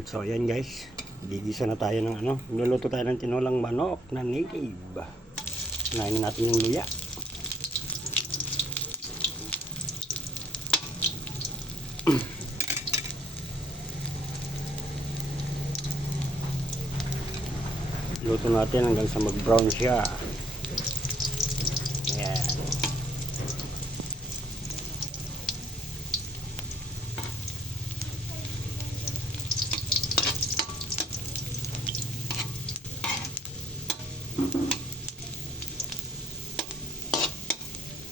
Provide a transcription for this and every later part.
So ayan guys, gigisa na tayo ng luluto tayo ng tinolang manok na native. Unahin natin yung luya. Luto natin hanggang sa mag brown siya. Ayan.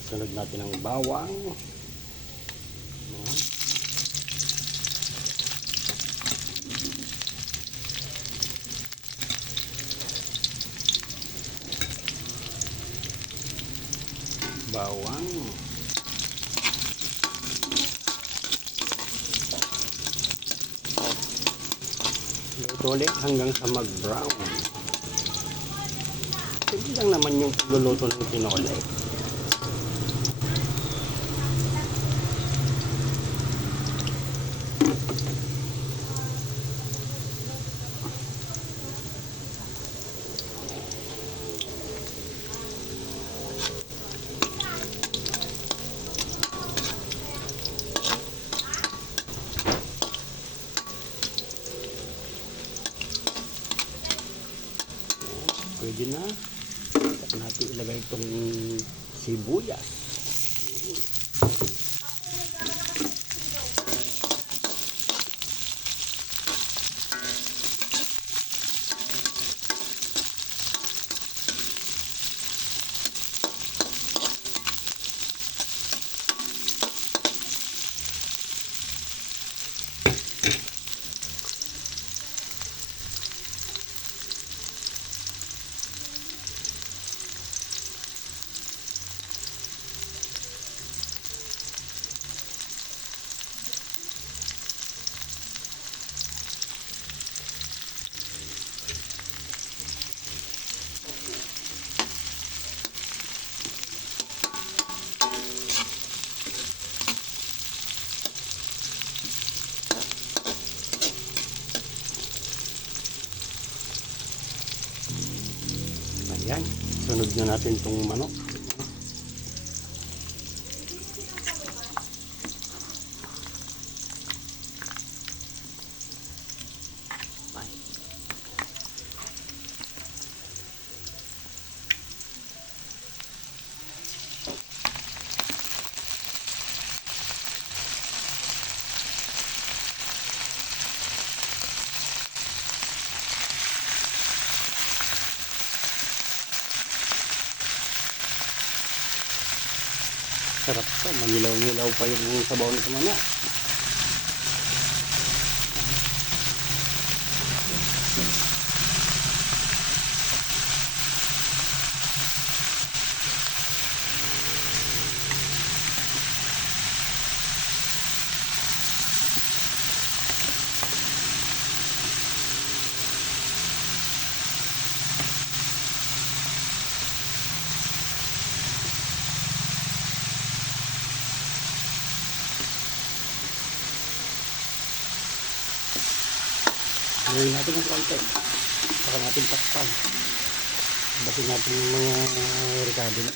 Sunod natin ang bawang. Bawang. Luto ulit hanggang sa mag brown. Hindi lang naman yung pagluluto ng tinola. Pwede na. Saka natin ilagay itong sibuyas. Ayan, sunod na natin itong manok. Sarap to, manilaw-nilaw pa yung sabaw nito mamaya. Gawin natin ng konti. Saka natin takpan. Batin natin yung mga ricado na.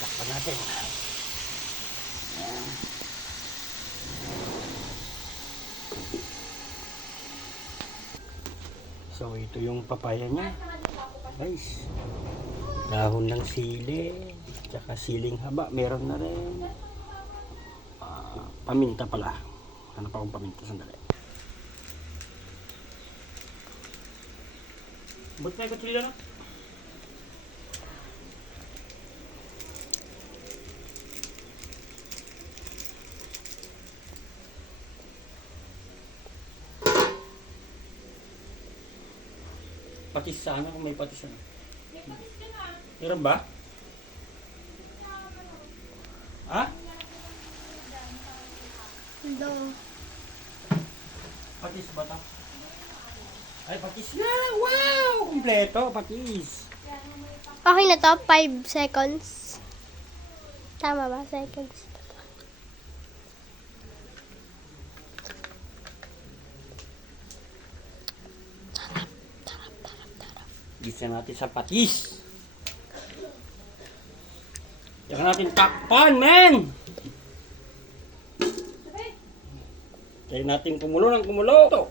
Takpan natin. Ayan. So ito yung papaya niya guys, dahon ng sili tsaka siling haba, meron na rin paminta pala. Ano pa akong paminta, sandali. Ba't may kutsilyo na? Patis sana kung may patis na. May patis ka na. Meron ba? Ha? Hello. patis ba ito? Ay, patis na! Wow! Kompleto, patis. Okay na to, 5 seconds. Tama ba? Seconds. Gisa natin sa patis. Tsaka natin takpan, men! Tayo natin kumulo ng kumulo. Ito.